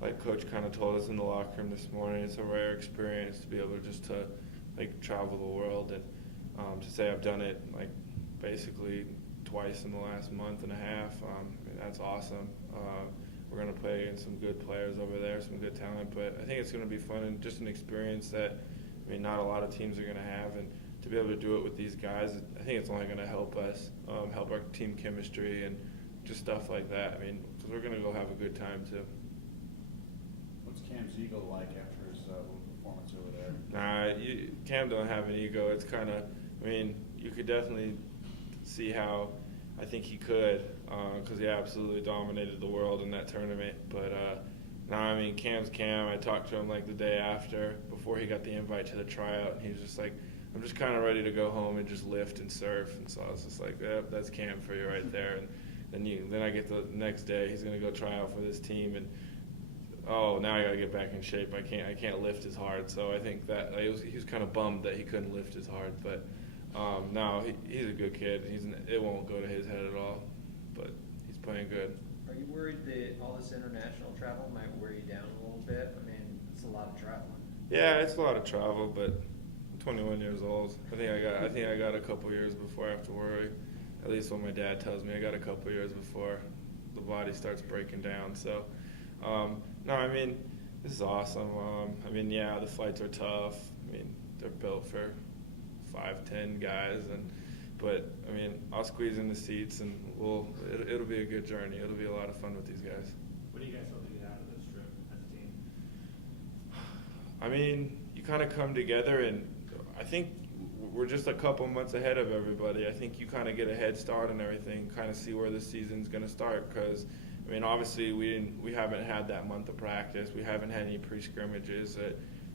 like Coach kind of told us in the locker room this morning, it's a rare experience to be able just to like travel the world and to say I've done it like basically twice in the last month and a half. I mean, that's awesome. We're going to play against some good players over there, some good talent, but I think it's going to be fun and just an experience that, I mean, not a lot of teams are going to have, and to be able to do it with these guys, I think it's only going to help us, help our team chemistry and just stuff like that. I mean, because we're going to go have a good time too. What's Cam's ego like after his little performance over there? Cam don't have an ego. It's kind of, I mean, you could definitely see how I think he could, because he absolutely dominated the world in that tournament. But no, I mean, Cam's Cam. I talked to him like the day after, before he got the invite to the tryout, and he was just like, I'm just kind of ready to go home and just lift and surf. And so I was just like, yep, that's Cam for you right there. And then I get the next day, he's going to go try out for this team, and oh, now I got to get back in shape. I can't lift as hard. So I think that he was kind of bummed that he couldn't lift as hard. But no, he's a good kid. It won't go to his head at all. But he's playing good. Are you worried that all this international travel might wear you down a little bit? I mean, it's a lot of traveling. Yeah, it's a lot of travel, but I'm 21 years old. I think I got a couple years before I have to worry. At least what my dad tells me. I got a couple years before the body starts breaking down. So. No, I mean, this is awesome. I mean, yeah, the flights are tough. I mean, they're built for 5-10 guys, but I mean, I'll squeeze in the seats, and it'll be a good journey. It'll be a lot of fun with these guys. What do you guys hope to get out of this trip as a team? I mean, you kind of come together, and I think we're just a couple months ahead of everybody. I think you kind of get a head start on everything, kind of see where the season's going to start, because I mean, obviously we haven't had that month of practice. We haven't had any pre-scrimmages. I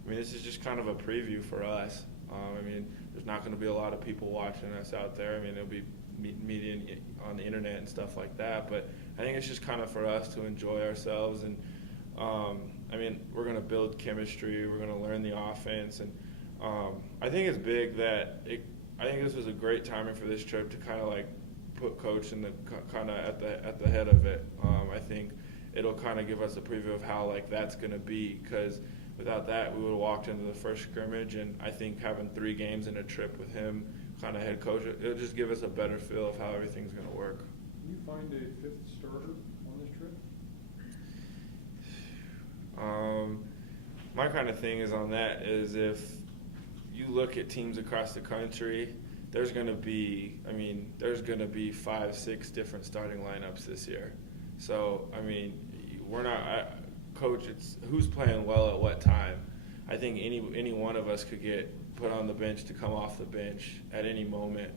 mean, this is just kind of a preview for us. I mean, there's not going to be a lot of people watching us out there. I mean, there'll be media on the internet and stuff like that. But I think it's just kind of for us to enjoy ourselves. And I mean, we're going to build chemistry. We're going to learn the offense. And I think it's big that I think this was a great timing for this trip to kind of like put Coach in the kind of at the head of it. I think it'll kind of give us a preview of how like that's going to be, because without that we would have walked into the first scrimmage, and I think having 3 games in a trip with him kind of head coach, it'll just give us a better feel of how everything's going to work. Can you find a 5th starter on this trip? My kind of thing is on that is if you look at teams across the country, there's going to be 5-6 different starting lineups this year. So, I mean, we're not Coach, it's who's playing well at what time. I think any one of us could get put on the bench to come off the bench at any moment.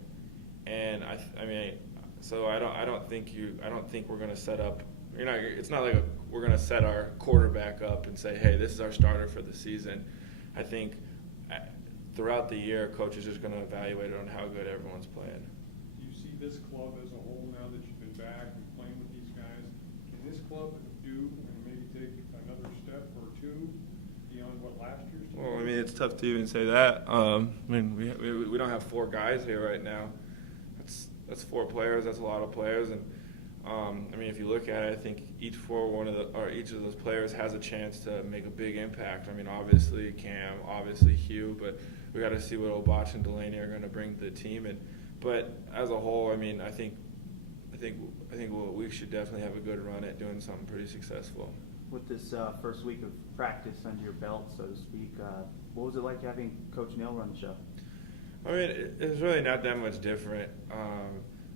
And I mean, so I don't think we're going to set up. It's not like we're going to set our quarterback up and say, hey, this is our starter for the season. I think throughout the year, Coach is just going to evaluate on how good everyone's playing. Do you see this club as a whole now that you've been back and playing with these guys? Can this club do and maybe take another step or two beyond what last year's team? Well, I mean, it's tough to even say that. I mean, we don't have 4 guys here right now. That's 4 players. That's a lot of players, and I mean, if you look at it, I think each of those players has a chance to make a big impact. I mean, obviously Cam, obviously Hugh, but we got to see what Obach and Delaney are going to bring to the team. But as a whole, I mean, I think we should definitely have a good run at doing something pretty successful. With this first week of practice under your belt, so to speak, what was it like having Coach Neal run the show? I mean, it's really not that much different.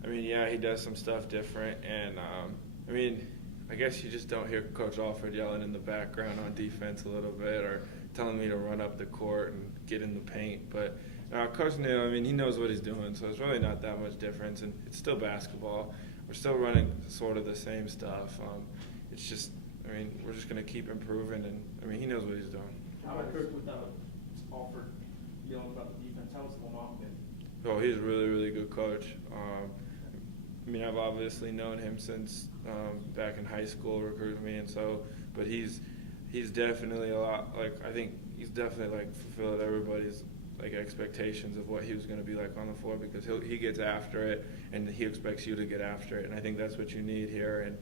I mean, yeah, he does some stuff different, and I mean, I guess you just don't hear Coach Alford yelling in the background on defense a little bit, or telling me to run up the court and get in the paint. But Coach Neal, I mean, he knows what he's doing, so it's really not that much difference, and it's still basketball. We're still running sort of the same stuff. It's just, I mean, we're just going to keep improving, and I mean, he knows what he's doing. How about Kirk without Alford yelling about the defense? How was going on then? Oh, he's a really, really good coach. I mean, I've obviously known him since back in high school, recruiting me, and so. But he's definitely a lot like I think he's definitely like fulfilled everybody's like expectations of what he was going to be like on the floor, because he gets after it and he expects you to get after it, and I think that's what you need here. And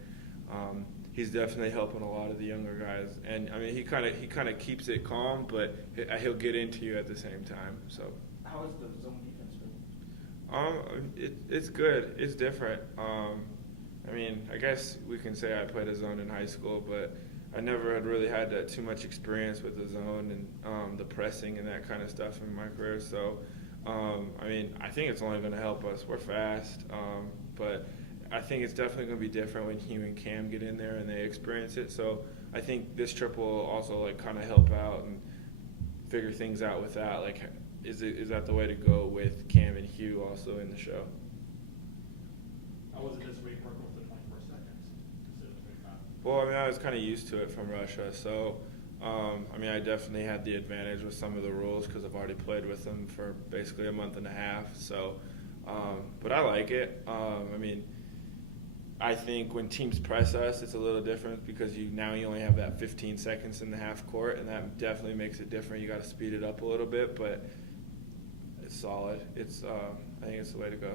he's definitely helping a lot of the younger guys. And I mean, he kind of keeps it calm, but he'll get into you at the same time. So. How is the zone defense been? It's good. It's different. I mean, I guess we can say I played a zone in high school, but I never had really had too much experience with the zone and the pressing and that kind of stuff in my career. So, I mean, I think it's only going to help us. We're fast, but I think it's definitely going to be different when Hugh and Cam get in there and they experience it. So I think this trip will also like kind of help out and figure things out with that. Like, is that the way to go with Cam and Hugh also in the show? How was it this week working with the 24 seconds instead of the 35? Well, I mean, I was kind of used to it from Russia, so I mean, I definitely had the advantage with some of the rules because I've already played with them for basically a month and a half. So, but I like it. I mean, I think when teams press us, it's a little different because you only have that 15 seconds in the half court, and that definitely makes it different. You got to speed it up a little bit, but it's solid. I think it's the way to go.